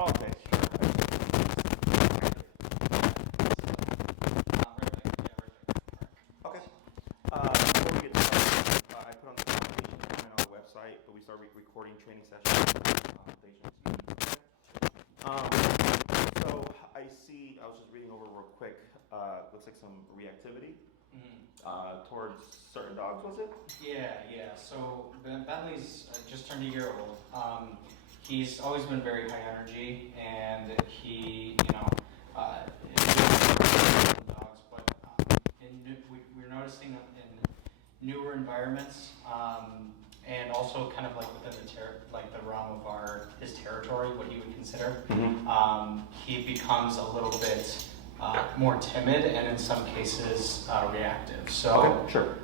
Oh, okay, sure. Okay. Before we get started, I put on the Consultation comment on the website, but we start recording training sessions. So I was just reading over real quick. Looks like some reactivity towards certain dogs, was it? Yeah. So Bentley's just turned a year old. He's always been very high energy, and he, dogs. But we're noticing in newer environments, and also kind of like within the realm of his territory, what he would consider, he becomes a little bit more timid, and in some cases reactive. So, okay, sure.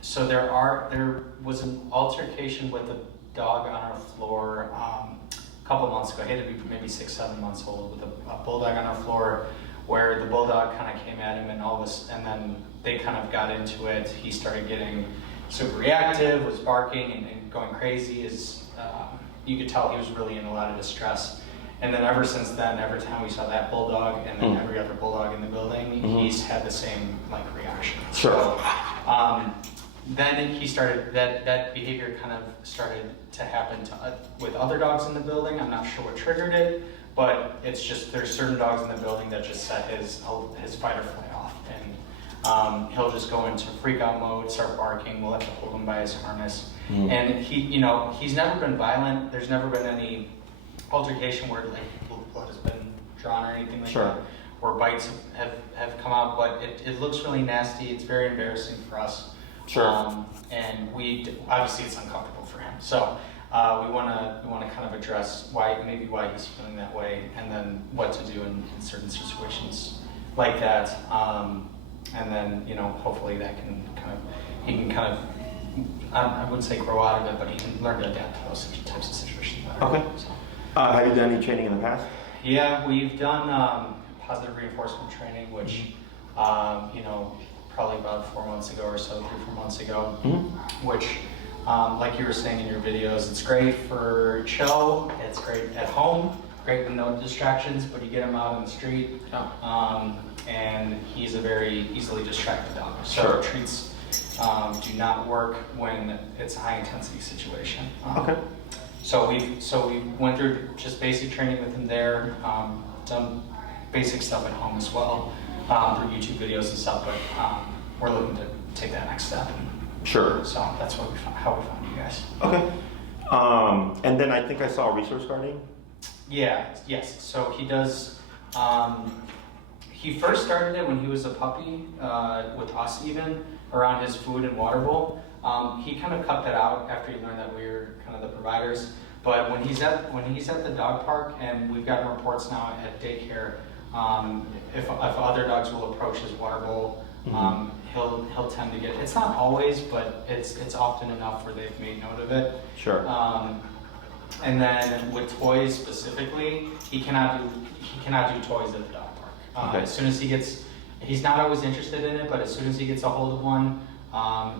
So there was an altercation with a dog on our floor a couple months ago. He had to be maybe 6-7 months old, with a bulldog on our floor, where the bulldog kind of came at him, and then they kind of got into it. He started getting super reactive, was barking and going crazy. You could tell he was really in a lot of distress. And then ever since then, every time we saw that bulldog, and then every other bulldog in the building, he's had the same reaction. Sure. So then he started, that behavior kind of started to happen with other dogs in the building. I'm not sure what triggered it, but it's just there's certain dogs in the building that just set his fight or flight off, and he'll just go into freak out mode, start barking. We'll have to hold him by his harness, and he's never been violent. There's never been any altercation where blood has been drawn or anything like that, where bites have come out, but it looks really nasty. It's very embarrassing for us. Sure. And obviously it's uncomfortable for him. So we want to kind of address why he's feeling that way, and then what to do in certain situations like that. And then hopefully that he can kind of I wouldn't say grow out of it, but he can learn to adapt to those types of situations better. Okay. So. Have you done any training in the past? Yeah, we've done positive reinforcement training, which probably about 4 months ago or so, 3-4 months ago, which, like you were saying in your videos, it's great for show, it's great at home, great with no distractions, but you get him out on the street, and he's a very easily distracted dog. So treats do not work when it's a high intensity situation. Okay. So we went through just basic training with him there, done basic stuff at home as well, through YouTube videos and stuff, but we're looking to take that next step. Sure. So that's how we found you guys. Okay. And then I think I saw resource guarding. Yes. So he does, he first started it when he was a puppy, with us even, around his food and water bowl. He kind of cut that out after he learned that we were kind of the providers. But when he's at the dog park, and we've gotten reports now at daycare, if other dogs will approach his water bowl, he'll tend to get. It's not always, but it's often enough where they've made note of it. Sure. And then with toys specifically, he cannot do toys at the dog park. Okay. As soon as he's not always interested in it, but as soon as he gets a hold of one,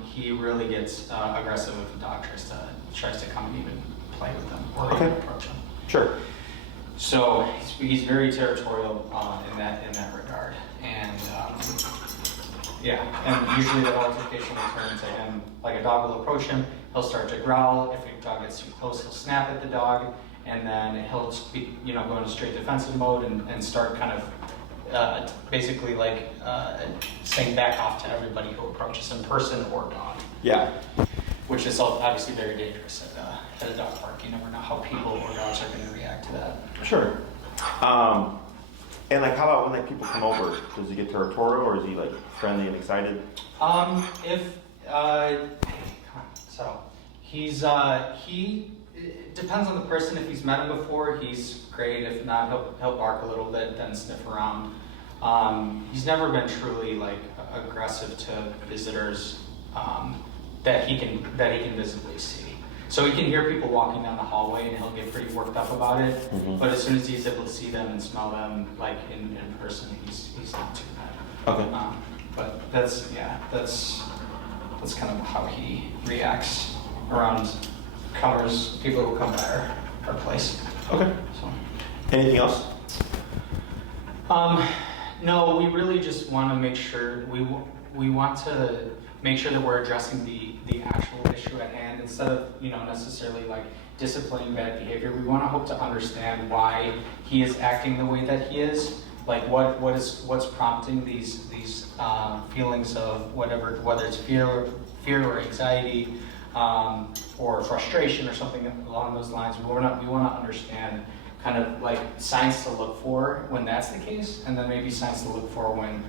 he really gets aggressive if the dog tries to come and even play with them or even approach them. Sure. So he's very territorial in that regard, and and usually the altercation will turn into him, like a dog will approach him, he'll start to growl. If a dog gets too close, he'll snap at the dog, and then he'll go into straight defensive mode and start kind of basically saying back off to everybody who approaches him, person or dog. Yeah. Which is obviously very dangerous at a dog park. You never know how people or dogs are going to react to that. Sure. And how about when people come over? Does he get territorial, or is he friendly and excited? It depends on the person. If he's met him before, he's great. If not, he'll bark a little bit, then sniff around. He's never been truly aggressive to visitors that he can visibly see. So he can hear people walking down the hallway, and he'll get pretty worked up about it. But as soon as he's able to see them and smell them in person, he's not too bad. Okay. But that's kind of how he reacts around people who come to our place. Okay. So. Anything else? No, we really just want to make sure we want to make sure that we're addressing the actual issue at hand instead of necessarily like disciplining bad behavior. We want to hope to understand why he is acting the way that he is. Like what's prompting these feelings of whatever, whether it's fear or anxiety, or frustration or something along those lines. We want to understand kind of like signs to look for when that's the case, and then maybe signs to look for when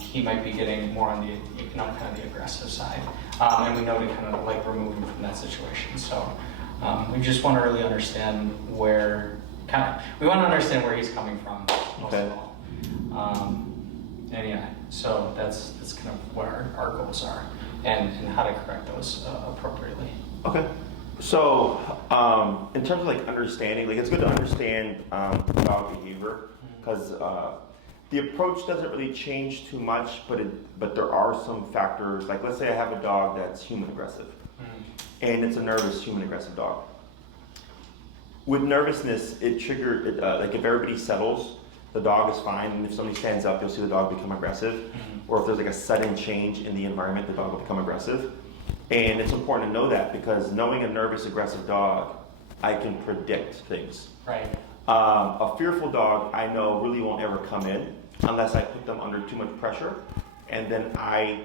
he might be getting more on the kind of the aggressive side, and we know to kind of like remove him from that situation. So we just want to really understand where he's coming from most of all. And yeah, so that's kind of what our goals are, and how to correct those appropriately. Okay. So, in terms of like understanding, like it's good to understand dog behavior, because the approach doesn't really change too much, but there are some factors. Like let's say I have a dog that's human aggressive, and it's a nervous human aggressive dog. With nervousness, it triggered like if everybody settles, the dog is fine, and if somebody stands up, you'll see the dog become aggressive. Or if there's like a sudden change in the environment, the dog will become aggressive. And it's important to know that, because knowing a nervous, aggressive dog, I can predict things. Right. A fearful dog, I know really won't ever come in unless I put them under too much pressure, and then I.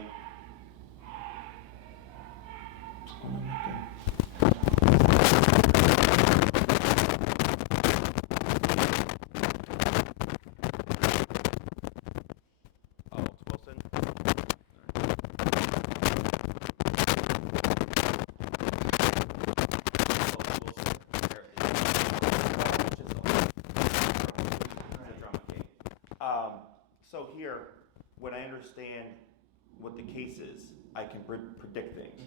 So here, when I understand what the case is, I can predict things.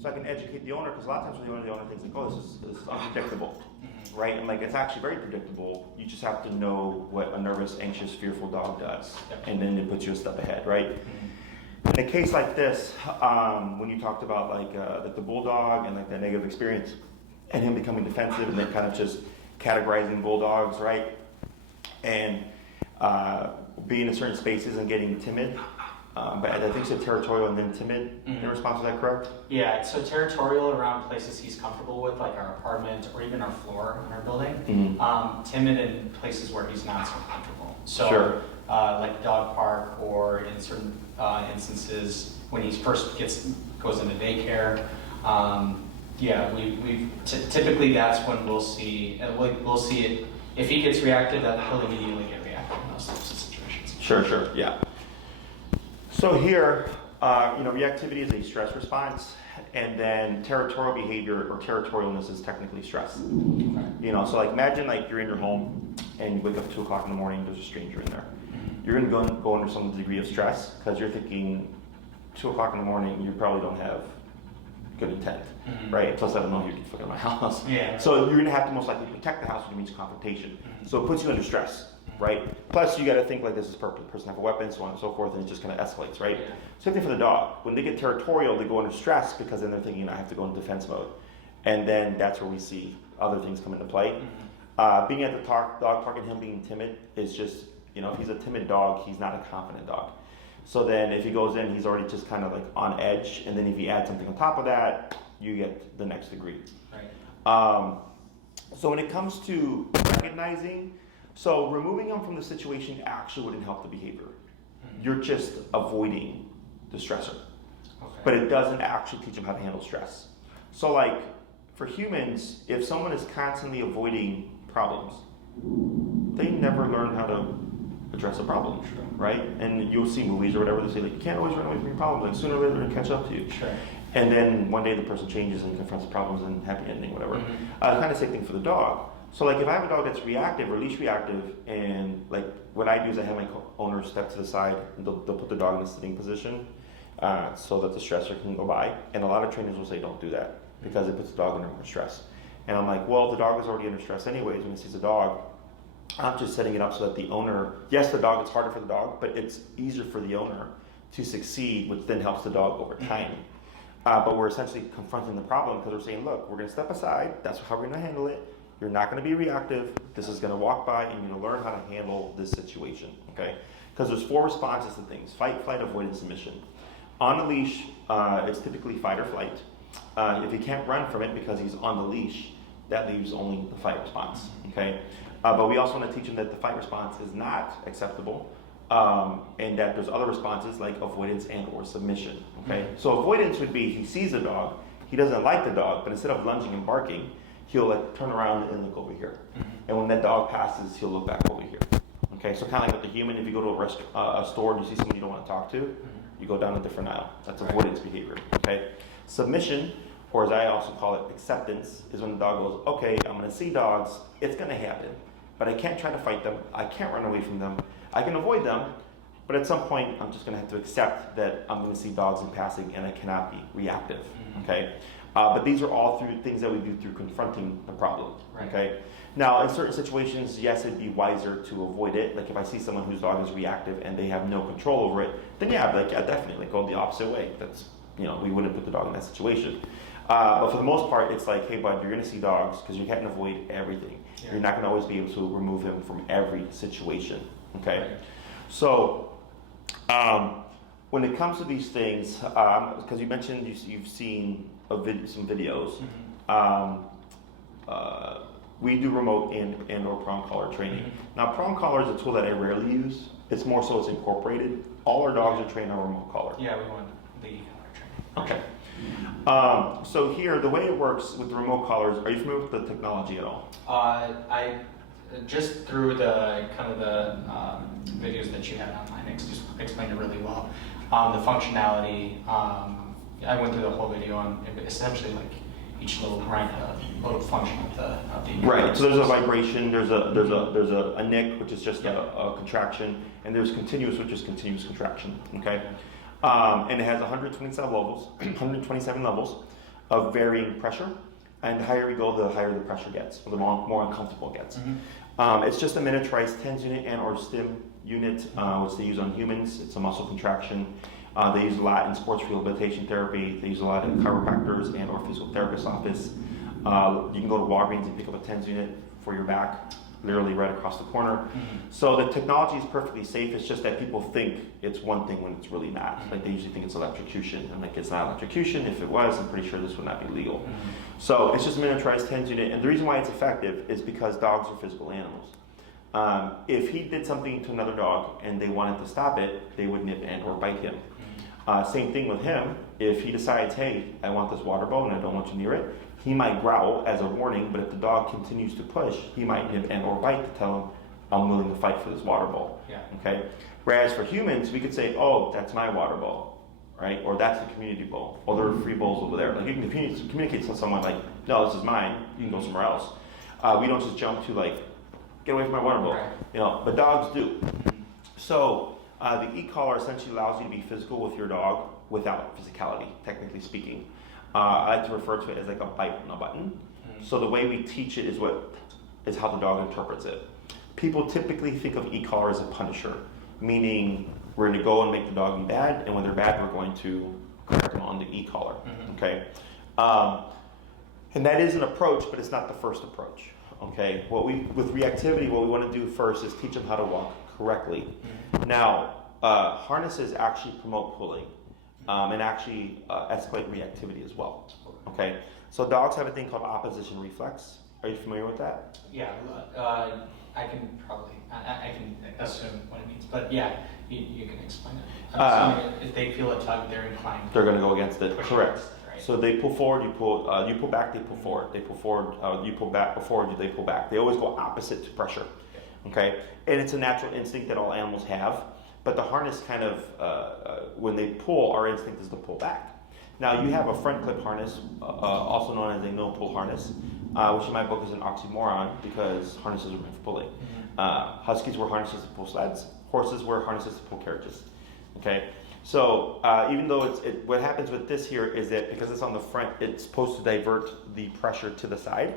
So I can educate the owner, because a lot of times when the owner thinks like, oh, this is unpredictable, right? And like, it's actually very predictable. You just have to know what a nervous, anxious, fearful dog does, and then it puts you a step ahead, right? In a case like this, when you talked about like the bulldog and like the negative experience, and him becoming defensive, and then kind of just categorizing bulldogs, right? And being in certain spaces and getting timid. But I think you said territorial and then timid in response to that, correct? Yeah, so territorial around places he's comfortable with, like our apartment or even our floor in our building. Timid in places where he's not so comfortable. So, sure. Like dog park, or in certain instances when he first goes into daycare. Yeah, we typically that's when we'll see it. If he gets reactive, he'll immediately get reactive in those types of situations. Sure, yeah. So here, reactivity is a stress response, and then territorial behavior or territorialness is technically stress. Okay. So like imagine like you're in your home and you wake up at 2 o'clock in the morning, there's a stranger in there. You're going to go under some degree of stress, because you're thinking 2 o'clock in the morning, you probably don't have good intent, right? Plus I don't know you can fuck in my house. Yeah. So you're going to have to most likely protect the house, which means confrontation. So it puts you under stress. Right? Plus, you got to think like this is person have a weapon, so on and so forth, and it just kind of escalates, right? Yeah. Same thing for the dog. When they get territorial, they go under stress, because then they're thinking, I have to go into defense mode. And then that's where we see other things come into play. Being at the dog park and him being timid is just, if he's a timid dog, he's not a confident dog. So then if he goes in, he's already just kind of like on edge, and then if you add something on top of that, you get the next degree. Right. So when it comes to recognizing, so removing them from the situation actually wouldn't help the behavior. You're just avoiding the stressor. Okay. But it doesn't actually teach them how to handle stress. So like for humans, if someone is constantly avoiding problems, they never learn how to address a problem, right? And you'll see movies or whatever, they say like, you can't always run away from your problems, like sooner or later it'll catch up to you. Sure. And then one day the person changes and confronts the problems and happy ending, whatever. Kind of same thing for the dog. So like if I have a dog that's reactive or leash reactive, and like what I do is I have my owner step to the side, and they'll put the dog in a sitting position so that the stressor can go by. And a lot of trainers will say don't do that, because it puts the dog under more stress. And I'm like, well, the dog is already under stress anyways when it sees a dog. I'm just setting it up so that the owner, yes, the dog, it's harder for the dog, but it's easier for the owner to succeed, which then helps the dog over time. But we're essentially confronting the problem, because we're saying, look, we're going to step aside. That's how we're going to handle it. You're not going to be reactive. This is going to walk by, and you're going to learn how to handle this situation, okay? Because there's 4 responses to things: fight, flight, avoid, and submission. On a leash, it's typically fight or flight. If he can't run from it because he's on the leash, that leaves only the fight response, okay? But we also want to teach him that the fight response is not acceptable, and that there's other responses like avoidance and or submission, okay? So avoidance would be he sees a dog, he doesn't like the dog, but instead of lunging and barking, he'll like turn around and look over here. And when that dog passes, he'll look back over here. Okay, so kind of like with the human, if you go to a store and you see someone you don't want to talk to, you go down a different aisle. That's avoidance behavior, okay? Submission, or as I also call it, acceptance, is when the dog goes, okay, I'm going to see dogs, it's going to happen, but I can't try to fight them, I can't run away from them, I can avoid them, but at some point I'm just going to have to accept that I'm going to see dogs in passing and I cannot be reactive, okay? But these are all through things that we do through confronting the problem, okay? Now, in certain situations, yes, it'd be wiser to avoid it. Like if I see someone whose dog is reactive and they have no control over it, then yeah, definitely go the opposite way. That's, we wouldn't put the dog in that situation. But for the most part, it's like, hey bud, you're gonna see dogs because you can't avoid everything. Yeah. You're not gonna always be able to remove him from every situation, okay? Right. So, when it comes to these things, because you mentioned you've seen some videos, we do remote and or prong collar training. Now, prong collar is a tool that I rarely use. It's more so it's incorporated. All our dogs are trained on remote collar. Yeah, we want the collar training. Okay. So here, the way it works with the remote collars, are you familiar with the technology at all? I just through the kind of the videos that you had online, explained it really well. The functionality, I went through the whole video on essentially like each little function of the right. So there's a vibration, there's a nick, which is just a contraction, and there's continuous, which is continuous contraction. Okay, and it has 127 levels of varying pressure, and the higher we go, the higher the pressure gets, or the more uncomfortable it gets. It's just a miniaturized TENS unit and or STIM unit, which they use on humans. It's a muscle contraction. They use a lot in sports rehabilitation therapy. They use a lot in chiropractors and or physical therapist's office. You can go to Walgreens and pick up a TENS unit for your back, literally right across the corner. So the technology is perfectly safe. It's just that people think it's one thing when it's really not. Like they usually think it's electrocution. And like it's not electrocution. If it was, I'm pretty sure this would not be legal. So it's just a miniaturized TENS unit. And the reason why it's effective is because dogs are physical animals. If he did something to another dog and they wanted to stop it, they would nip and or bite him. Same thing with him. If he decides, hey, I want this water bowl and I don't want you near it, he might growl as a warning, but if the dog continues to push, he might nip and or bite to tell him, I'm willing to fight for this water bowl. Okay. Whereas for humans, we could say, oh, that's my water bowl, right? Or that's the community bowl. Or there are free bowls over there. Like you can communicate to someone like, no, this is mine. You can go somewhere else. We don't just jump to like, get away from my water bowl. But dogs do. So the e-collar essentially allows you to be physical with your dog without physicality, technically speaking. I like to refer to it as like a bite on a button. So the way we teach it is how the dog interprets it. People typically think of e-collar as a punisher, meaning we're going to go and make the dog be bad, and when they're bad, we're going to correct them on the e-collar. Okay, and that is an approach, but it's not the first approach. Okay, with reactivity, what we want to do first is teach them how to walk correctly. Now, harnesses actually promote pulling and actually escalate reactivity as well. Okay, so dogs have a thing called opposition reflex. Are you familiar with that? Yeah, I can assume what it means, but yeah, you can explain it. If they feel a tug, they're inclined. They're going to go against it. Correct. Right. So they pull forward, you pull back, they pull forward. They pull forward, you pull back, they pull back. They always go opposite to pressure. Okay, and it's a natural instinct that all animals have. But the harness kind of, when they pull, our instinct is to pull back. Now you have a front clip harness, also known as a no pull harness, which in my book is an oxymoron because harnesses are meant for pulling. Huskies wear harnesses to pull sleds. Horses wear harnesses to pull carriages. Okay, so even though what happens with this here is that because it's on the front, it's supposed to divert the pressure to the side,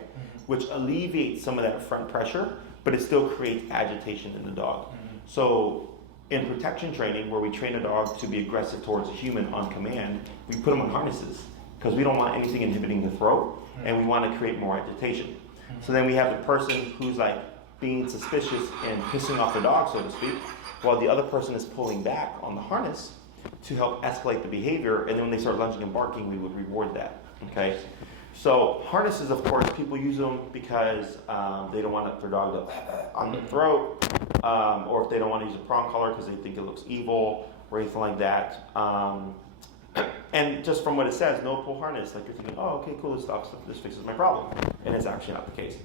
which alleviates some of that front pressure, but it still creates agitation in the dog. So in protection training, where we train a dog to be aggressive towards a human on command, we put them on harnesses because we don't want anything inhibiting the throat, and we want to create more agitation. So then we have the person who's like being suspicious and pissing off the dog, so to speak, while the other person is pulling back on the harness to help escalate the behavior. And then when they start lunging and barking, we would reward that. Okay. So harnesses, of course, people use them because they don't want their dog to on the throat, or if they don't want to use a prong collar because they think it looks evil or anything like that. And just from what it says, no pull harness, like you're thinking, oh, okay, cool, this fixes my problem, and it's actually not the case.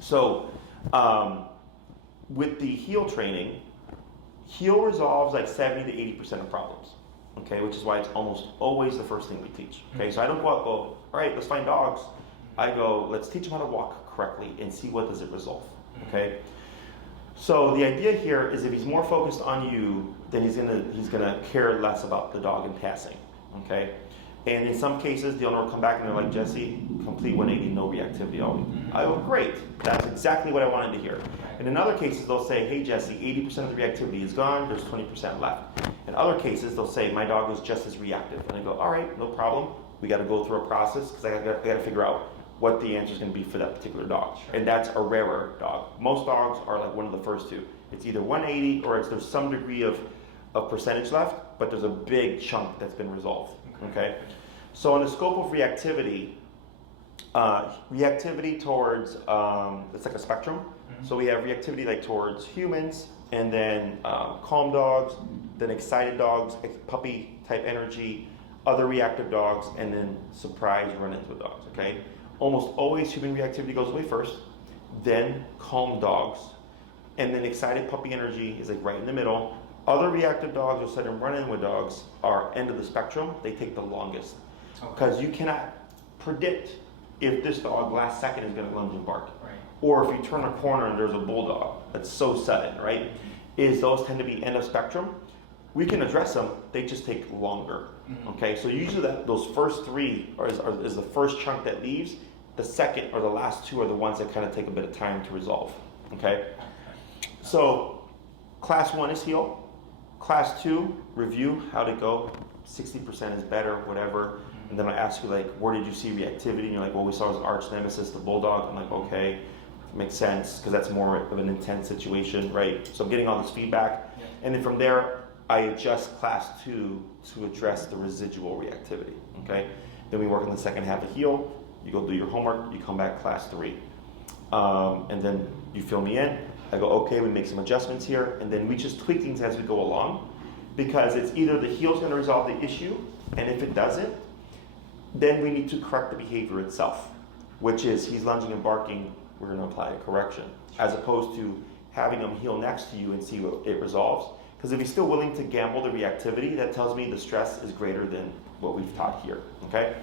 So with the heel training, heel resolves like 70 to 80% of problems. Okay, which is why it's almost always the first thing we teach. Okay, so I don't go out and go, all right, let's find dogs. I go, let's teach them how to walk correctly and see what does it resolve. Okay, so the idea here is if he's more focused on you, then he's gonna care less about the dog in passing. Okay, and in some cases the owner will come back and they're like, Jesse, complete 180, no reactivity all week. I go, great, that's exactly what I wanted to hear. And in other cases they'll say, hey Jesse, 80% of the reactivity is gone, there's 20% left. In other cases, they'll say, my dog is just as reactive. And I go, all right, no problem. We got to go through a process because I got to figure out what the answer is going to be for that particular dog. Sure. And that's a rarer dog. Most dogs are like one of the first two. It's either 180 or there's some degree of percentage left, but there's a big chunk that's been resolved. Okay? So in the scope of reactivity, reactivity towards, it's like a spectrum. Mm-hmm. So we have reactivity like towards humans, and then calm dogs, then excited dogs, puppy type energy, other reactive dogs, and then surprise run-ins with dogs, okay? Almost always human reactivity goes away first, then calm dogs, and then excited puppy energy is like right in the middle. Other reactive dogs or sudden run-in with dogs are end of the spectrum. They take the longest because you cannot predict if this dog last second is gonna lunge and bark. Right. Or if you turn a corner and there's a bulldog that's so sudden, right? Those tend to be end of spectrum. We can address them, they just take longer. Okay, so usually those first three is the first chunk that leaves. The second or the last two are the ones that kind of take a bit of time to resolve. Okay, so class 1 is heel. Class 2, review, how'd it go? 60% is better, whatever. And then I ask you like, where did you see reactivity? And you're like, well, we saw his arch nemesis, the bulldog. I'm like, okay, makes sense because that's more of an intense situation, right? So I'm getting all this feedback. Yeah. And then from there, I adjust class 2 to address the residual reactivity, okay? Then we work on the second half of heel. You go do your homework, you come back class 3. And then you fill me in. I go, okay, we make some adjustments here. And then we just tweak things as we go along because it's either the heel's gonna resolve the issue, and if it doesn't, then we need to correct the behavior itself, which is he's lunging and barking, we're gonna apply a correction, as opposed to having him heel next to you and see what it resolves. Because if he's still willing to gamble the reactivity, that tells me the stress is greater than what we've taught here, okay?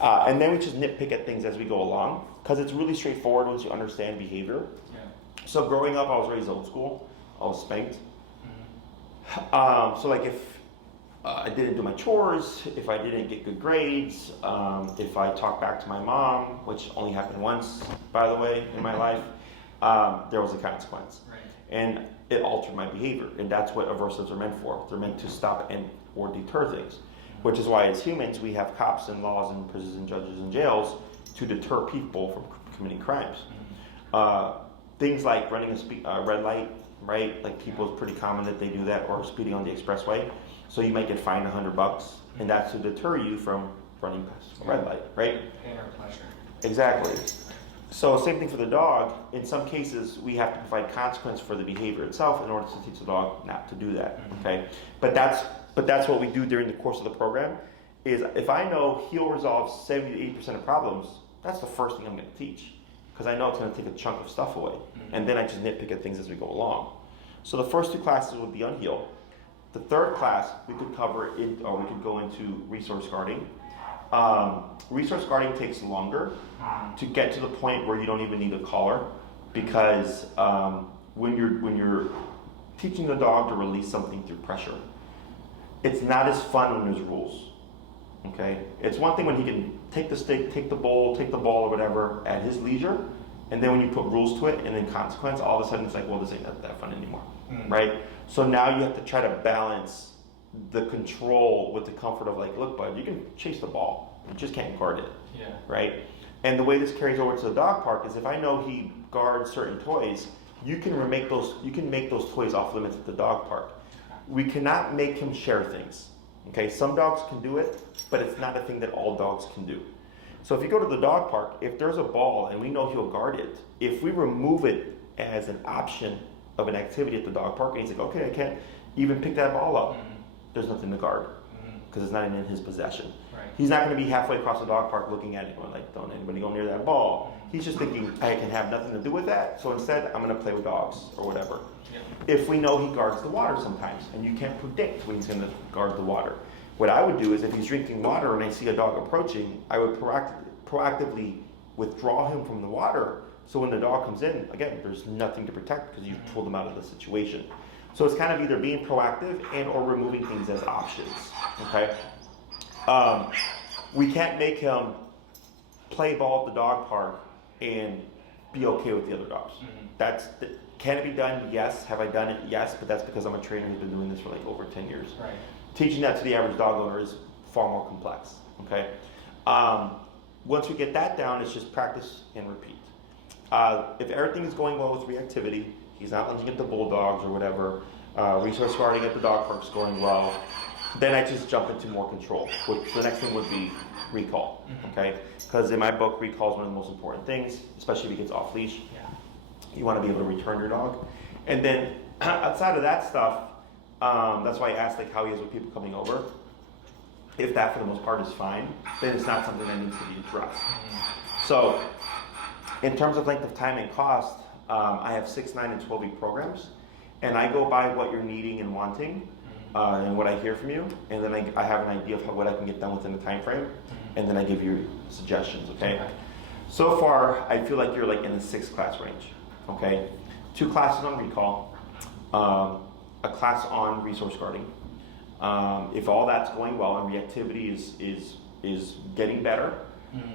And then we just nitpick at things as we go along, because it's really straightforward once you understand behavior. Yeah. So growing up, I was raised old school. I was spanked. Mm-hmm. So like if I didn't do my chores, if I didn't get good grades, if I talked back to my mom, which only happened once, by the way, in my life, there was a consequence. Right. And it altered my behavior, and that's what aversives are meant for. They're meant to stop and or deter things, which is why as humans we have cops and laws and prisons and judges and jails to deter people from committing crimes. Things like running a red light, right? Like people, it's pretty common that they do that, or speeding on the expressway. So you might get fined $100, and that's to deter you from running past a red light, right? Pain or pleasure. Exactly. So same thing for the dog. In some cases, we have to provide consequence for the behavior itself in order to teach the dog not to do that. Okay, but that's what we do during the course of the program. Is if I know heel resolves 70 to 80% of problems, that's the first thing I'm going to teach because I know it's going to take a chunk of stuff away, and then I just nitpick at things as we go along. So the first 2 classes would be on heel. The third class we could cover we could go into resource guarding. Resource guarding takes longer to get to the point where you don't even need a collar, because when you're teaching the dog to release something through pressure, it's not as fun when there's rules. Okay, it's one thing when he can take the stick, take the bowl, take the ball or whatever at his leisure, and then when you put rules to it and then consequence, all of a sudden it's like, well, this ain't that fun anymore, right? So now you have to try to balance the control with the comfort of like, look, bud, you can chase the ball, you just can't guard it, right? And the way this carries over to the dog park is if I know he guards certain toys, you can make those toys off limits at the dog park. We cannot make him share things. Okay, some dogs can do it, but it's not a thing that all dogs can do. So if you go to the dog park, if there's a ball and we know he'll guard it, if we remove it as an option of an activity at the dog park, and he's like, okay, I can't even pick that ball up, there's nothing to guard because it's not in his possession. Right. He's not going to be halfway across the dog park looking at it going like, don't anybody go near that ball. He's just thinking, I can have nothing to do with that, so instead I'm going to play with dogs or whatever. Yeah. If we know he guards the water sometimes, and you can't predict when he's going to guard the water. What I would do is if he's drinking water and I see a dog approaching, I would proactively withdraw him from the water, so when the dog comes in, again, there's nothing to protect because you've pulled him out of the situation. So it's kind of either being proactive and or removing things as options, okay? We can't make him play ball at the dog park and be okay with the other dogs. Can it be done? Yes. Have I done it? Yes, but that's because I'm a trainer who's been doing this for like over 10 years. Right. Teaching that to the average dog owner is far more complex, okay? Once we get that down, it's just practice and repeat. If everything is going well with reactivity, he's not lunging at the bulldogs or whatever, resource guarding at the dog park's going well, then I just jump into more control, which the next thing would be recall, okay? Because in my book, recall is one of the most important things, especially if he gets off leash. Yeah. You want to be able to return your dog. And then outside of that stuff, that's why I asked like how he is with people coming over. If that for the most part is fine, then it's not something that needs to be addressed. So in terms of length of time and cost, I have 6, 9, and 12-week programs, and I go by what you're needing and wanting, and what I hear from you, and then I have an idea of what I can get done within the time frame, and then I give you suggestions, okay? So far, I feel like you're like in the 6th class range, okay? 2 classes on recall, a class on resource guarding. If all that's going well and reactivity is getting better,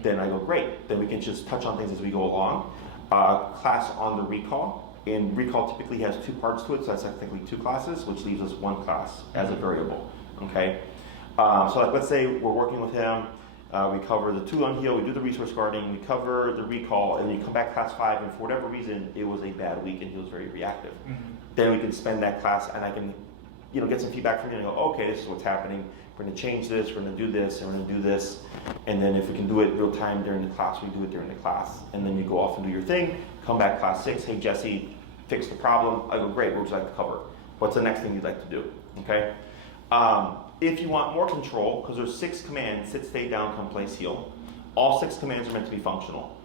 then I go, great. Then we can just touch on things as we go along. Class on the recall. And recall typically has 2 parts to it, so that's technically 2 classes, which leaves us 1 class as a variable, okay? So like, let's say we're working with him, we cover the 2 on heel, we do the resource guarding, we cover the recall, and then you come back class 5, and for whatever reason, it was a bad week and he was very reactive. Then we can spend that class, and I can get some feedback from you and go, okay, this is what's happening. We're going to change this, we're going to do this, and we're going to do this. And then if we can do it real time during the class, we do it during the class. And then you go off and do your thing, come back class 6, hey Jesse, fix the problem. I go, great, what would you like to cover? What's the next thing you'd like to do, okay? If you want more control, because there's 6 commands, sit, stay, down, come, place, heel. All 6 commands are meant to be functional.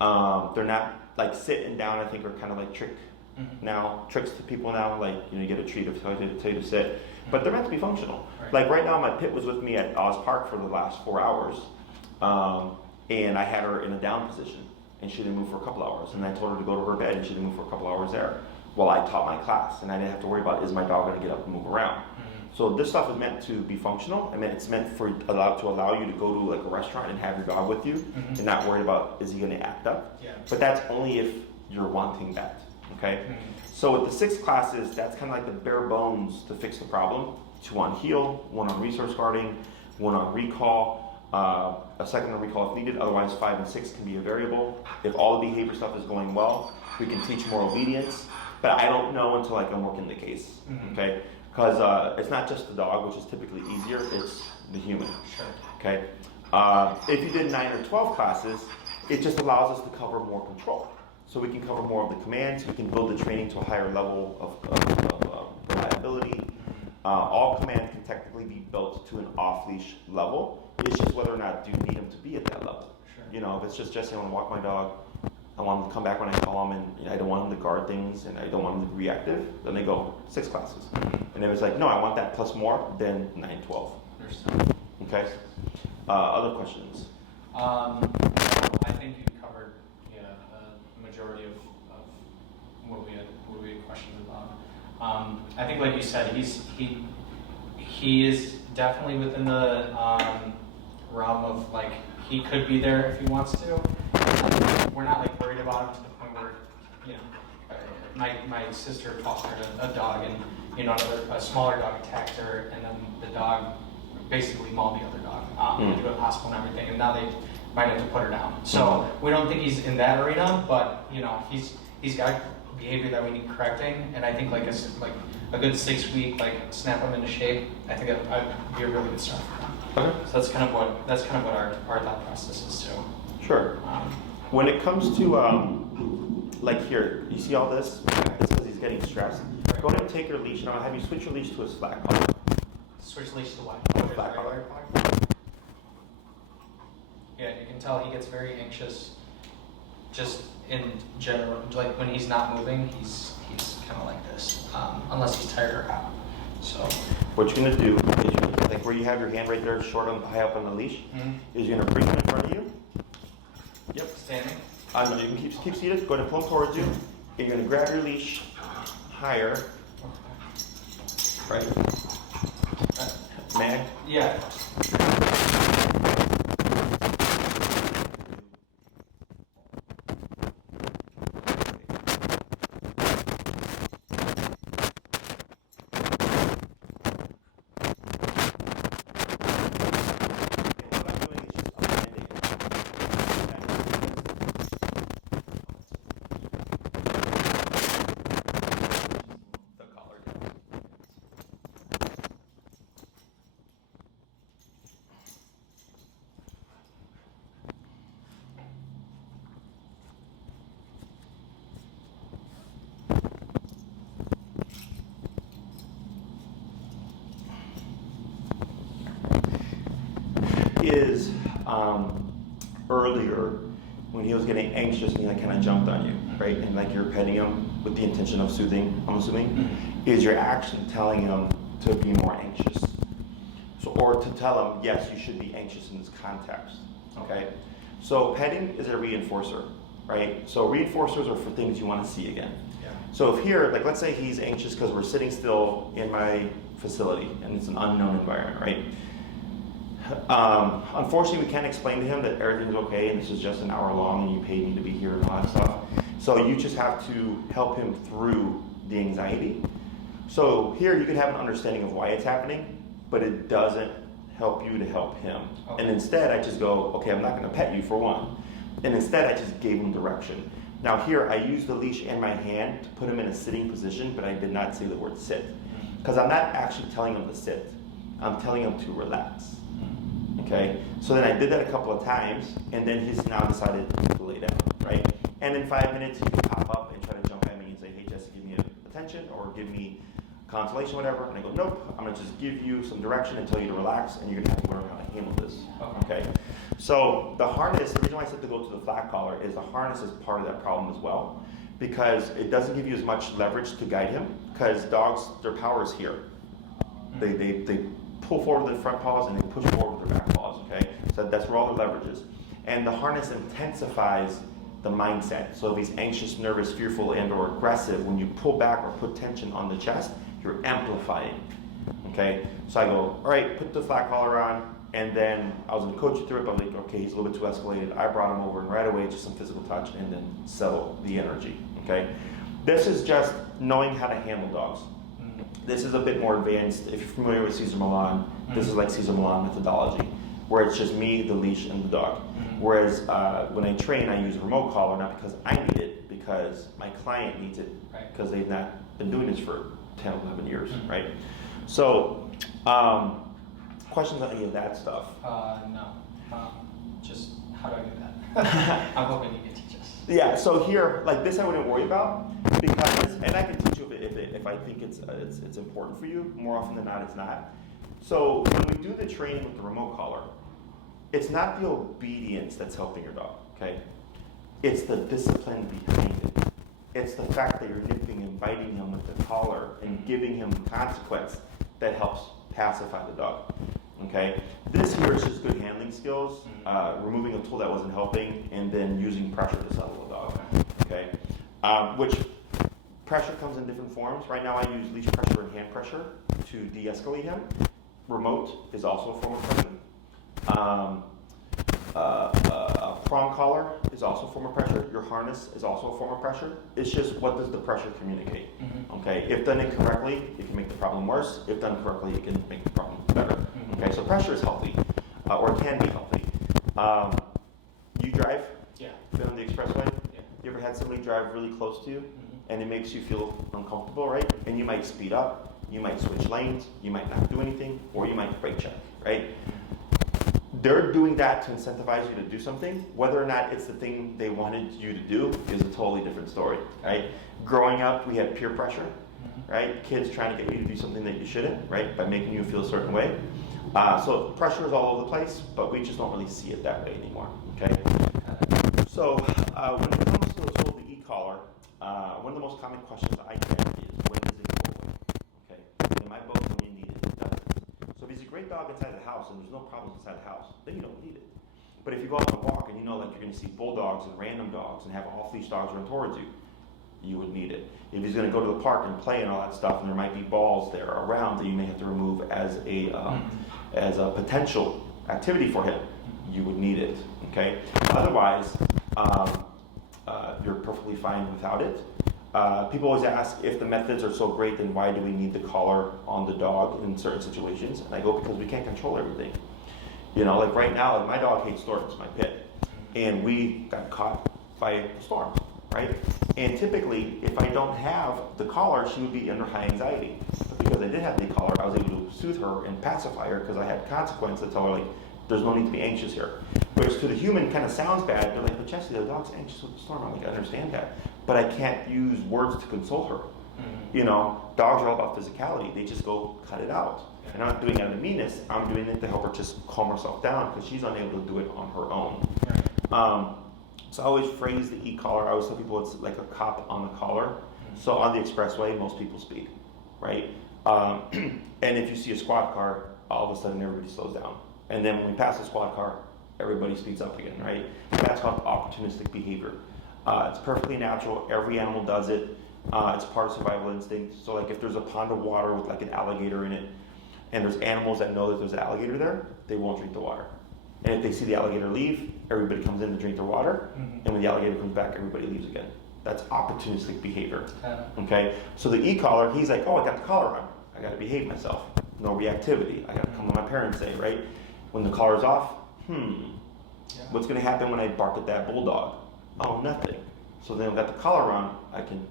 They're not, like sit and down, I think, are kind of like tricks to people now, like you get a treat if I tell you to sit, but they're meant to be functional. Right. Like right now, my pit was with me at Oz Park for the last 4 hours, and I had her in a down position, and she didn't move for a couple hours, and I told her to go to her bed, and she didn't move for a couple hours there, while I taught my class, and I didn't have to worry about, is my dog going to get up and move around? So this stuff is meant to be functional. I mean, it's meant to allow you to go to like a restaurant and have your dog with you, and not worried about, is he going to act up? Yeah. But that's only if you're wanting that. Okay, so with the 6 classes, that's kind of like the bare bones to fix the problem. 2 on heel, 1 on resource guarding, 1 on recall, a second on recall if needed. Otherwise, 5 and 6 can be a variable. If all the behavior stuff is going well, we can teach more obedience. But I don't know until like I'm working the case. Okay, because it's not just the dog, which is typically easier. It's the human. Sure. Okay, if you did 9 or 12 classes, it just allows us to cover more control. So we can cover more of the commands, we can build the training to a higher level of reliability. All commands can technically be built to an off-leash level. It's just whether or not do you need them to be at that level. Sure. If it's just Jesse, I want to walk my dog, I want him to come back when I call him, and I don't want him to guard things, and I don't want him to be reactive, then they go 6 classes. And if it's like, no, I want that plus more, then 9, 12. Okay? Other questions? I think you covered the majority of what we had questions about. I think, like you said, he is definitely within the realm of like he could be there if he wants to. We're not like worried about him to the point where my sister fostered a dog, and a smaller dog attacked her, and then the dog basically mauled the other dog into a hospital and everything. And now might have to put her down. So we don't think he's in that arena, but you know, he's got behavior that we need correcting, and I think like a good 6 week snap him into shape. I think that would be a really good start for him. Okay. So that's kind of what our thought process is too. Sure. When it comes to like here, you see all this? It's because he's getting stressed. Go ahead and take your leash, and I'll have you switch your leash to a slack collar. Switch leash to what? Flat collar. Yeah, you can tell he gets very anxious. Just in general, like when he's not moving, he's kind of like this, unless he's tired or hot. So what you're gonna do is you're gonna, like where you have your hand right there, high up on the leash, is you're gonna bring him in front of you. Yep. Standing. No, you can keep seated. Go ahead and pull him towards you. And you're gonna grab your leash higher. Right. Mag. Yeah. Is earlier when he was getting anxious and he kind of jumped on you, right? And like you're petting him with the intention of soothing, I'm assuming, is your action telling him to be more anxious. So, or to tell him, yes, you should be anxious in this context, okay? So petting is a reinforcer, right? So reinforcers are for things you want to see again. Yeah. So if here, like let's say he's anxious because we're sitting still in my facility and it's an unknown environment, right? Unfortunately, we can't explain to him that everything's okay and this is just an hour long and you paid me to be here and all that stuff. So you just have to help him through the anxiety. So here you can have an understanding of why it's happening, but it doesn't help you to help him. Okay. And instead I just go, okay, I'm not going to pet you for one. And instead I just gave him direction. Now here I used the leash in my hand to put him in a sitting position, but I did not say the word sit. Because I'm not actually telling him to sit. I'm telling him to relax. Okay, so then I did that a couple of times, and then he's now decided to lay down, right? And in 5 minutes, he can pop up and try to jump at me and say, hey, Jesse, give me attention, or give me consolation, whatever. And I go, nope, I'm gonna just give you some direction and tell you to relax, and you're gonna have to learn how to handle this, okay? So the harness, the reason why I said to go to the flat collar is the harness is part of that problem as well, because it doesn't give you as much leverage to guide him, because dogs, their power is here. They pull forward with their front paws and they push forward with their back paws, okay? So that's where all the leverage is. And the harness intensifies the mindset. So if he's anxious, nervous, fearful, and or aggressive, when you pull back or put tension on the chest, you're amplifying, okay? So I go, all right, put the flat collar on, and then I was gonna coach you through it, but I'm like, okay, he's a little bit too escalated. I brought him over, and right away, just some physical touch, and then settle the energy, okay? This is just knowing how to handle dogs. This is a bit more advanced. If you're familiar with Cesar Millan, this is like Cesar Millan methodology, where it's just me, the leash, and the dog. Whereas when I train, I use a remote collar, not because I need it, because my client needs it, because they've not been doing this for 10, 11 years, right? So, questions on any of that stuff? No. Just how do I do that? I'm hoping you can teach us. Yeah, so here, like this I wouldn't worry about, because, and I can teach you if I think it's important for you. More often than not, it's not. So when we do the training with the remote collar, it's not the obedience that's helping your dog, okay? It's the discipline behind it. It's the fact that you're nipping and biting him with the collar and giving him consequence that helps pacify the dog, okay? This here is just good handling skills, removing a tool that wasn't helping, and then using pressure to settle the dog, okay? Which pressure comes in different forms. Right now I use leash pressure and hand pressure to de-escalate him. Remote is also a form of pressure. A prong collar is also a form of pressure. Your harness is also a form of pressure. It's just, what does the pressure communicate? Okay, if done incorrectly, it can make the problem worse. If done correctly, it can make the problem better. Okay, so pressure is healthy, or it can be healthy. you drive? Yeah. Been on the expressway? Yeah. You ever had somebody drive really close to you Mm-hmm. and it makes you feel uncomfortable, right? And you might speed up, you might switch lanes, you might not do anything, or you might brake check, right? They're doing that to incentivize you to do something. Whether or not it's the thing they wanted you to do is a totally different story, right? Growing up, we had peer pressure, right? Kids trying to get you to do something that you shouldn't, right? By making you feel a certain way. So pressure is all over the place, but we just don't really see it that way anymore, okay? So when it comes to the e-collar, one of the most common questions I get is, when does it go away? Okay? In my book, when you need it, it doesn't. So if he's a great dog inside the house and there's no problems inside the house, then you don't need it. But if you go out on a walk and you know like you're going to see bulldogs and random dogs and have off-leash dogs run towards you, you would need it. If he's going to go to the park and play and all that stuff, and there might be balls there around that you may have to remove as a potential activity for him, you would need it. Okay. Otherwise, you're perfectly fine without it. People always ask, if the methods are so great, then why do we need the collar on the dog in certain situations? And I go, because we can't control everything. You know, like right now, my dog hates storms, my pit, and we got caught by a storm, right? And typically, if I don't have the collar, she would be under high anxiety. But because I did have the collar, I was able to soothe her and pacify her because I had consequence to tell her, like, there's no need to be anxious here. Whereas to the human, kind of sounds bad. They're like, but Jesse, the dog's anxious with the storm. I'm like, I understand that. But I can't use words to console her. Mm-hmm. You know, dogs are all about physicality. They just go cut it out. Yeah. And I'm not doing it out of meanness. I'm doing it to help her just calm herself down because she's unable to do it on her own. Right. So I always phrase the e-collar. I always tell people it's like a cop on the collar. Mm-hmm. So on the expressway, most people speed, right? And if you see a squad car, all of a sudden everybody slows down. And then when we pass the squad car, everybody speeds up again, right? That's called opportunistic behavior. It's perfectly natural. Every animal does it. It's part of survival instinct. So like if there's a pond of water with like an alligator in it, and there's animals that know that there's an alligator there, they won't drink the water. And if they see the alligator leave, everybody comes in to drink their water. Mm-hmm. And when the alligator comes back, everybody leaves again. That's opportunistic behavior. Okay? So the e-collar, he's like, oh, I got the collar on. I got to behave myself. No reactivity. I got to come to my parents say, right? When the collar's off, what's going to happen when I bark at that bulldog? Oh, nothing. So then I've got the collar on, I can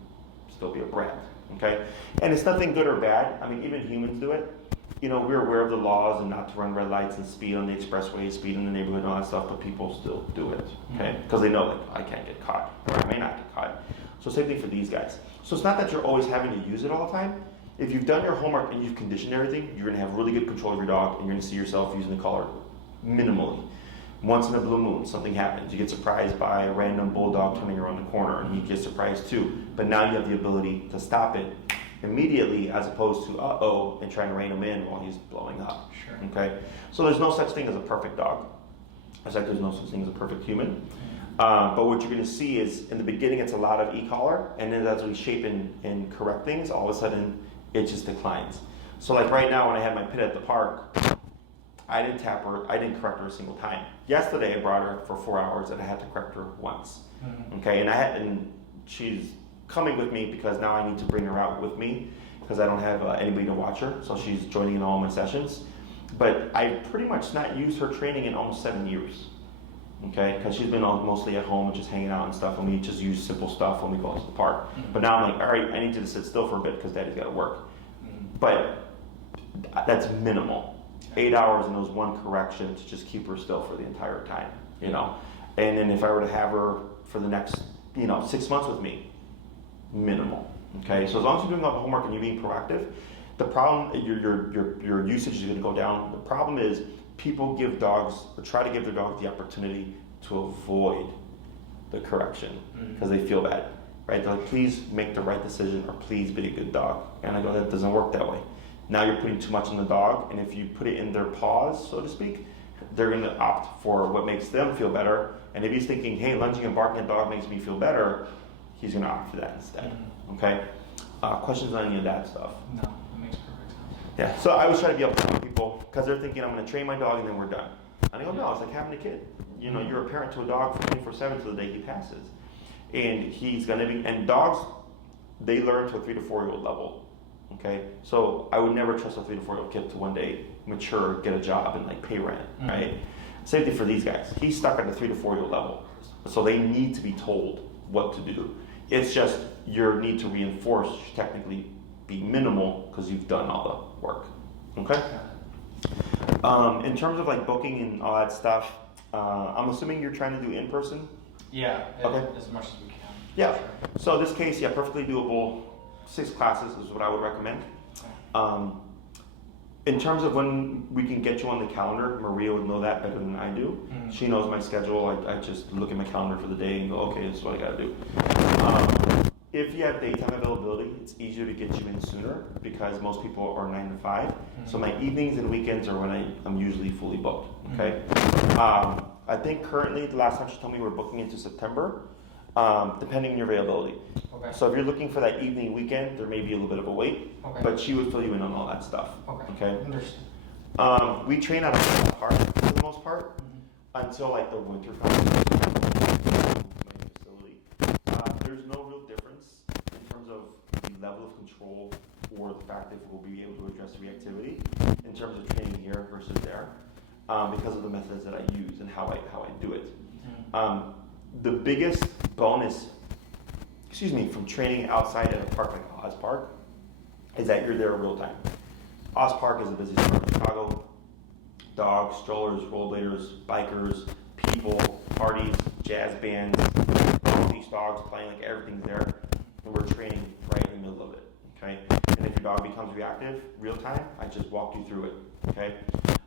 still be a brat, okay? And it's nothing good or bad. I mean, even humans do it. You know, we're aware of the laws and not to run red lights and speed on the expressway, speed in the neighborhood and all that stuff, but people still do it, okay? Because they know, like, I can't get caught, or I may not get caught. So same thing for these guys. So it's not that you're always having to use it all the time. If you've done your homework and you've conditioned everything, you're going to have really good control of your dog, and you're going to see yourself using the collar minimally. Once in a blue moon, something happens. You get surprised by a random bulldog turning around the corner, and you get surprised too. But now you have the ability to stop it immediately, as opposed to uh-oh and trying to rein him in while he's blowing up. Sure. Okay. So there's no such thing as a perfect dog. It's like there's no such thing as a perfect human. But what you're going to see is in the beginning it's a lot of e-collar, and then as we shape and correct things, all of a sudden it just declines. So like right now when I had my pit at the park, I didn't tap her, I didn't correct her a single time. Yesterday I brought her for 4 hours and I had to correct her once. Mm-hmm. Okay, and she's coming with me because now I need to bring her out with me because I don't have anybody to watch her, so she's joining in all my sessions. But I pretty much not used her training in almost 7 years. Okay, because she's been mostly at home and just hanging out and stuff, and we just use simple stuff when we go out to the park. Mm-hmm. But now I'm like, all right, I need you to sit still for a bit because Daddy's got to work. Mm-hmm. But that's minimal. 8 hours and those one correction to just keep her still for the entire time, you know. And then if I were to have her for the next, 6 months with me, minimal. Okay, so as long as you're doing all the homework and you're being proactive, the problem, your usage is going to go down. The problem is people give dogs, or try to give their dogs the opportunity to avoid the correction because they feel bad, right? They're like, please make the right decision or please be a good dog. And I go, that doesn't work that way. Now you're putting too much on the dog, and if you put it in their paws, so to speak, they're going to opt for what makes them feel better. And if he's thinking, hey, lunging and barking at the dog makes me feel better, he's going to opt for that instead. Okay? Questions on any of that stuff? No, that makes perfect sense. Yeah, so I always try to be upfront with people because they're thinking, I'm going to train my dog and then we're done. And I go, no, it's like having a kid. You're a parent to a dog for 24/7 till the day he passes. And he's going to be, and dogs, they learn to a 3 to 4 year old level. Okay, so I would never trust a 3 to 4 year old kid to one day mature, get a job, and like pay rent, right? Same thing for these guys. He's stuck at the 3 to 4 year old level. So they need to be told what to do. It's just your need to reinforce should technically be minimal because you've done all the work. Okay? In terms of like booking and all that stuff, I'm assuming you're trying to do in person? Yeah, okay. As much as we can. Yeah. Sure. So in this case, yeah, perfectly doable. 6 classes is what I would recommend. In terms of when we can get you on the calendar, Maria would know that better than I do. Mm-hmm. She knows my schedule. I just look at my calendar for the day and go, okay, this is what I got to do. If you have daytime availability, it's easier to get you in sooner because most people are 9 to 5. Mm-hmm. So my evenings and weekends are when I'm usually fully booked. Okay. Mm-hmm. I think currently, the last time she told me we're booking into September, depending on your availability. Okay. So if you're looking for that evening weekend, there may be a little bit of a wait, okay. But she would fill you in on all that stuff. Okay. Understood. We train out of the park for the most part until like the winter comes. Facility. There's no real difference in terms of the level of control or the fact that we'll be able to address reactivity in terms of training here versus there, because of the methods that I use and how I do it. The biggest bonus, from training outside of a park like Oz Park is that you're there real time. Oz Park is a busy spot in Chicago. Dogs, strollers, rollerbladers, bikers, people, parties, jazz bands, all these dogs playing, like everything's there. And we're training right in the middle of it, okay? And if your dog becomes reactive, real time, I just walk you through it, okay?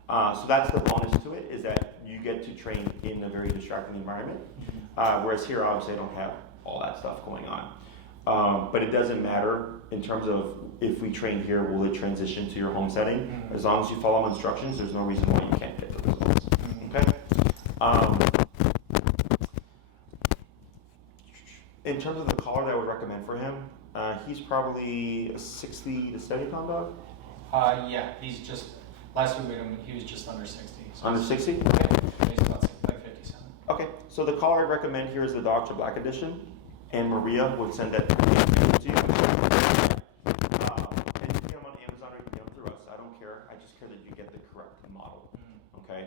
So that's the bonus to it, is that you get to train in a very distracting environment. Whereas here, obviously, I don't have all that stuff going on. But it doesn't matter in terms of if we train here, will it transition to your home setting? As long as you follow my instructions, there's no reason why you can't get the results. Okay? In terms of the collar that I would recommend for him, he's probably a 60 to 70 pound dog? Yeah, he's just, last we weighed him, he was just under 60. So under 60? Yeah, he's about like 57. Okay, so the collar I recommend here is the Dr. Black Edition, and Maria would send that to you. And you can get them on Amazon or you can get them through us. I don't care. I just care that you get the correct model. Okay.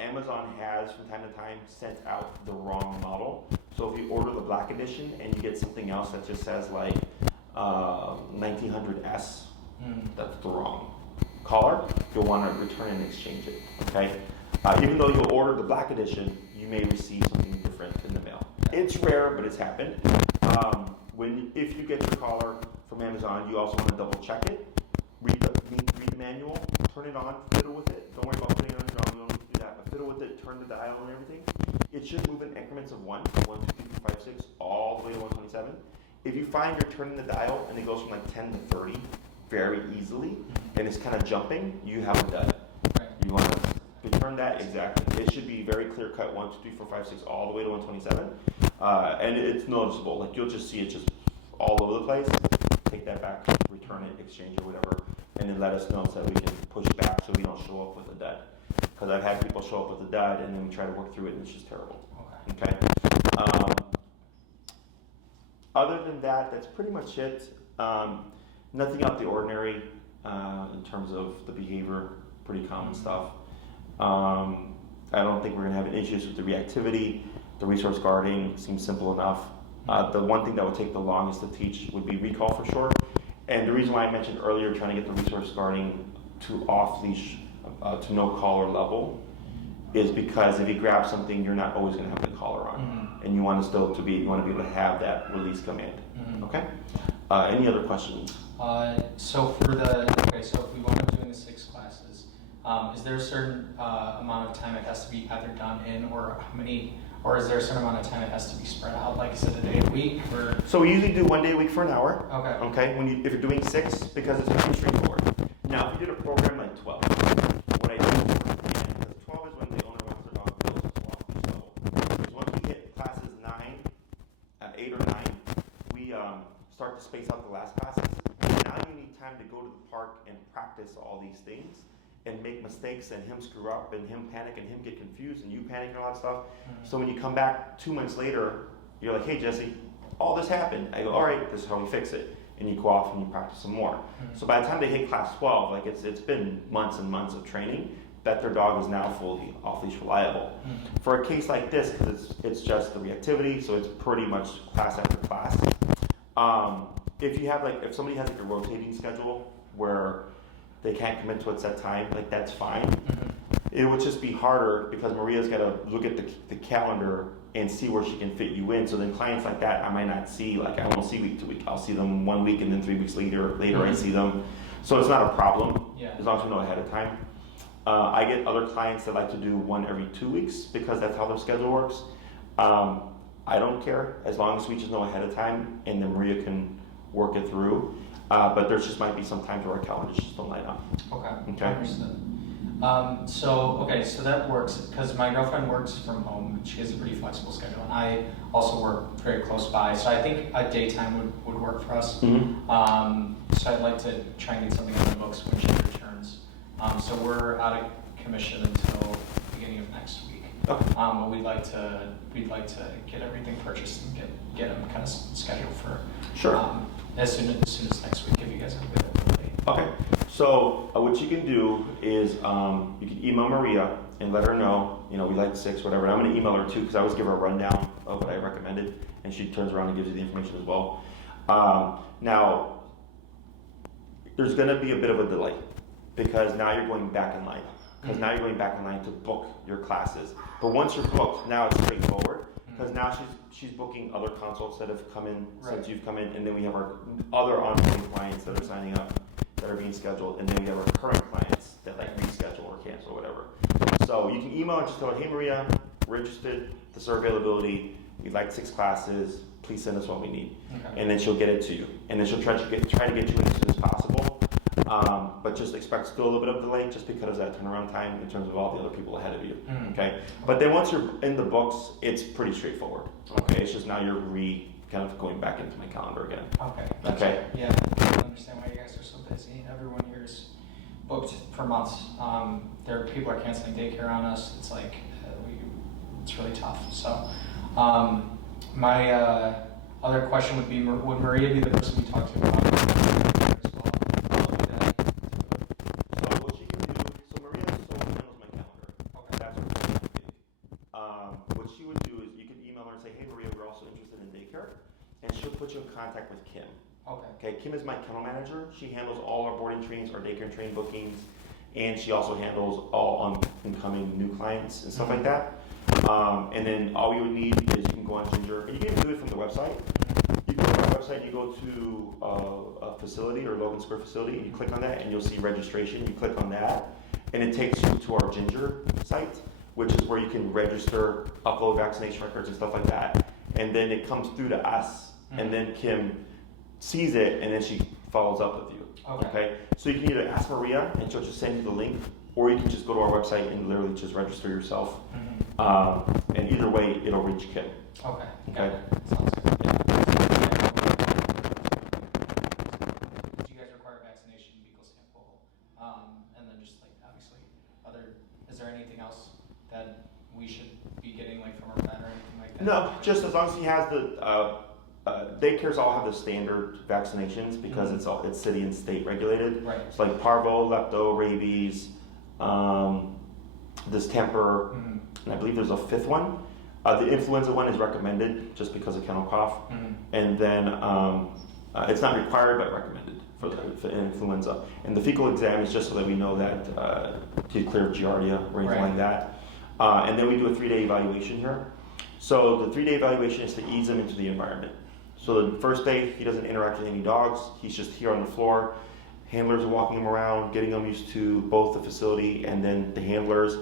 Amazon has from time to time sent out the wrong model. So if you order the Black Edition and you get something else that just says like 1900S, that's the wrong collar. You'll want to return and exchange it. Okay. Even though you'll order the Black Edition, you may receive something different in the mail. It's rare, but it's happened. If you get your collar from Amazon, you also want to double check it. Read the manual, turn it on, fiddle with it. Don't worry about putting it on your arm, you don't need to do that. But fiddle with it, turn the dial and everything. It should move in increments of 1, 2, 3, 4, 5, 6, all the way to 127. If you find you're turning the dial and it goes from like 10 to 30 very easily, and it's kind of jumping, you have a dud. Right. You want to return that exactly. It should be very clear cut, 1, 2, 3, 4, 5, 6, all the way to 127. And it's noticeable. Like you'll just see it just all over the place. Take that back, return it, exchange it, whatever, and then let us know so that we can push back so we don't show up with a dud. Because I've had people show up with a dud and then we try to work through it and it's just terrible. Okay. Other than that, that's pretty much it. Nothing out the ordinary in terms of the behavior, pretty common stuff. I don't think we're going to have any issues with the reactivity. The resource guarding seems simple enough. The one thing that would take the longest to teach would be recall for sure. And the reason why I mentioned earlier trying to get the resource guarding to off-leash, to no collar level, is because if you grab something, you're not always going to have the collar on. And you want to be able to have that release command. Okay? Any other questions? So if we wound up doing the 6 classes, is there a certain amount of time it has to be either done in, or is there a certain amount of time it has to be spread out? Like, is it a day a week? Or? So we usually do 1 day a week for an hour. Okay. Okay. If you're doing 6, because it's pretty straightforward. Now, if you did a program like 12, what I do is because 12 is when the owner wants their dog to go to off-leash level. Because once we hit classes 8 or 9, we start to space out the last classes. Now you need time to go to the park and practice all these things and make mistakes and him screw up and him panic and him get confused and you panic and all that stuff. So when you come back 2 months later, you're like, hey Jesse, all this happened. I go, all right, this is how we fix it. And you go off and you practice some more. So by the time they hit class 12, like it's been months and months of training. that their dog is now fully off-leash reliable. For a case like this, because it's just the reactivity, so it's pretty much class after class. If you have if somebody has a rotating schedule where they can't commit to a set time, that's fine. It would just be harder because Maria's got to look at the calendar and see where she can fit you in. So then clients like that, I might not see, I won't see week to week. I'll see them 1 week and then 3 weeks later I see them. So it's not a problem as long as we know ahead of time. I get other clients that like to do 1 every 2 weeks because that's how their schedule works. I don't care as long as we just know ahead of time and then Maria can work it through. But there just might be some times where our calendars just don't line up. Okay. Understood. So that works because my girlfriend works from home. She has a pretty flexible schedule, and I also work very close by. So I think a daytime would work for us. So I'd like to try and get something on the books when she returns. So we're out of commission until beginning of next week. Okay. But we'd like to get everything purchased and get them kind of scheduled for as soon as next week if you guys have availability. Okay. So what you can do is you can email Maria and let her know, we like 6, whatever. And I'm going to email her too because I always give her a rundown of what I recommended, and she turns around and gives you the information as well. Now, there's going to be a bit of a delay because now you're going back in line. To book your classes. But once you're booked, now it's straightforward because now she's booking other consults that have come in since you've come in, and then we have our other ongoing clients that are signing up that are being scheduled, and then we have our current clients that reschedule or cancel or whatever. So you can email and just tell her, hey Maria, we're interested, this is our availability, we'd like 6 classes, please send us what we need. And then she'll get it to you. And then she'll try to get you in as soon as possible. But just expect still a little bit of delay just because of that turnaround time in terms of all the other people ahead of you. Okay. But then once you're in the books, it's pretty straightforward. Okay. It's just now you're kind of going back into my calendar again. Okay. Yeah. I don't understand why you guys are so busy. Everyone here is booked for months. People are canceling daycare on us. It's it's really tough. So, my other question would be: would Maria be the person we talk to about as well? So what she can do? So Maria handles my calendar. Okay. That's what she can do. What she would do is you could email her and say, "Hey Maria, we're also interested in daycare," and she'll put you in contact with Kim. Okay, Kim is my kennel manager. She handles all our boarding trains, our daycare and train bookings, and she also handles all incoming new clients and stuff like that. And then all you would need is you can go on Ginger, and you can even do it from the website. You go to our website, you go to a facility or Logan Square facility, and you click on that, and you'll see registration. You click on that, and it takes you to our Ginger site, which is where you can register, upload vaccination records and stuff like that. And then it comes through to us, and then Kim sees it, and then she follows up with you. Okay. So you can either ask Maria, and she'll just send you the link, or you can just go to our website and literally just register yourself. And either way, it'll reach Kim. Okay. Sounds good. Do you guys require vaccination, fecal sample, and then just obviously is there anything else that we should be getting from our vet or anything like that? No, just as long as he has the daycares all have the standard vaccinations because it's city and state regulated. Right. It's like parvo, lepto, rabies, distemper, and I believe there's a 5th one. The influenza one is recommended just because of kennel cough, and then it's not required but recommended for influenza. And the fecal exam is just so that we know that to clear giardia or anything like that. And then we do a 3-day evaluation here. So the 3-day evaluation is to ease him into the environment. So the first day, he doesn't interact with any dogs. He's just here on the floor. Handlers are walking him around, getting him used to both the facility and then the handlers.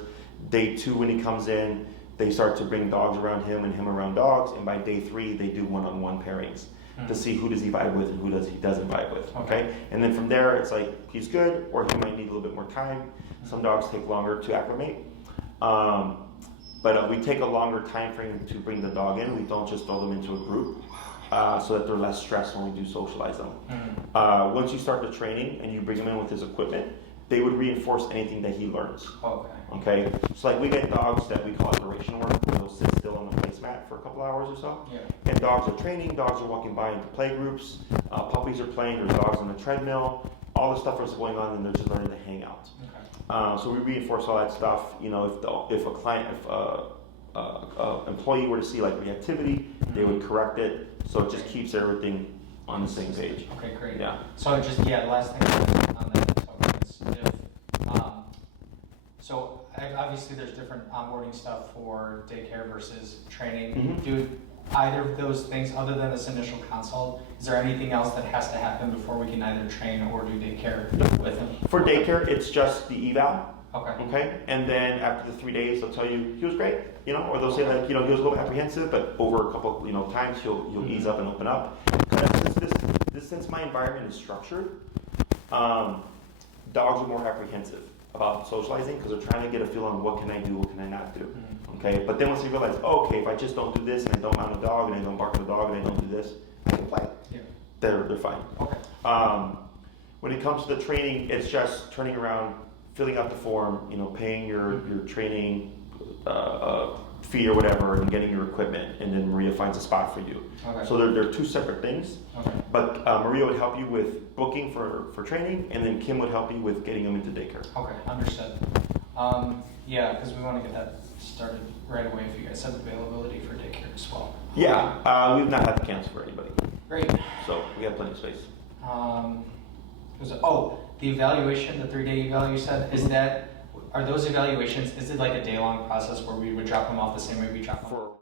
Day 2, when he comes in, they start to bring dogs around him and him around dogs. And by day 3, they do one-on-one pairings to see who does he vibe with and who he doesn't vibe with. Okay. And then from there, it's he's good, or he might need a little bit more time. Some dogs take longer to acclimate. But we take a longer time frame to bring the dog in. We don't just throw them into a group so that they're less stressed when we do socialize them. Once you start the training and you bring him in with his equipment, they would reinforce anything that he learns. Okay. So we get dogs that we call duration work, where they'll sit still on the placemat for a couple hours or so. Yeah. And dogs are training, dogs are walking by into play groups, puppies are playing, there's dogs on the treadmill, all this stuff is going on and they're just learning to hang out. So we reinforce all that stuff. You know, if employee were to see like reactivity, they would correct it. So it just keeps everything on the same page. Okay, great. Yeah. So just, the last thing on that topic is so obviously there's different onboarding stuff for daycare versus training. Mm-hmm. Do either of those things, other than this initial consult, is there anything else that has to happen before we can either train or do daycare with him? For daycare, it's just the eval. Okay. Okay, and then after the 3 days, they'll tell you he was great, you know, or they'll say like, you know, he was a little apprehensive, but over a couple, you know, times he'll ease up and open up. Since my environment is structured, dogs are more apprehensive about socializing because they're trying to get a feel on what can I do, what can I not do. Okay, but then once they realize, oh, okay, if I just don't do this and I don't mount a dog and I don't bark at a dog and I don't do this, I can play. Yeah. They're fine. Okay. When it comes to the training, it's just turning around, filling out the form, you know, paying your training fee or whatever, and getting your equipment, and then Maria finds a spot for you. Okay. So they're two separate things. Okay. But Maria would help you with booking for training, and then Kim would help you with getting them into daycare. Okay, understood. Yeah, because we want to get that started right away if you guys have availability for daycare as well. Yeah, we've not had to cancel for anybody. Great. So we have plenty of space. The evaluation, the 3-day eval you said, are those evaluations, is it like a day-long process where we would drop them off the same way we drop them off?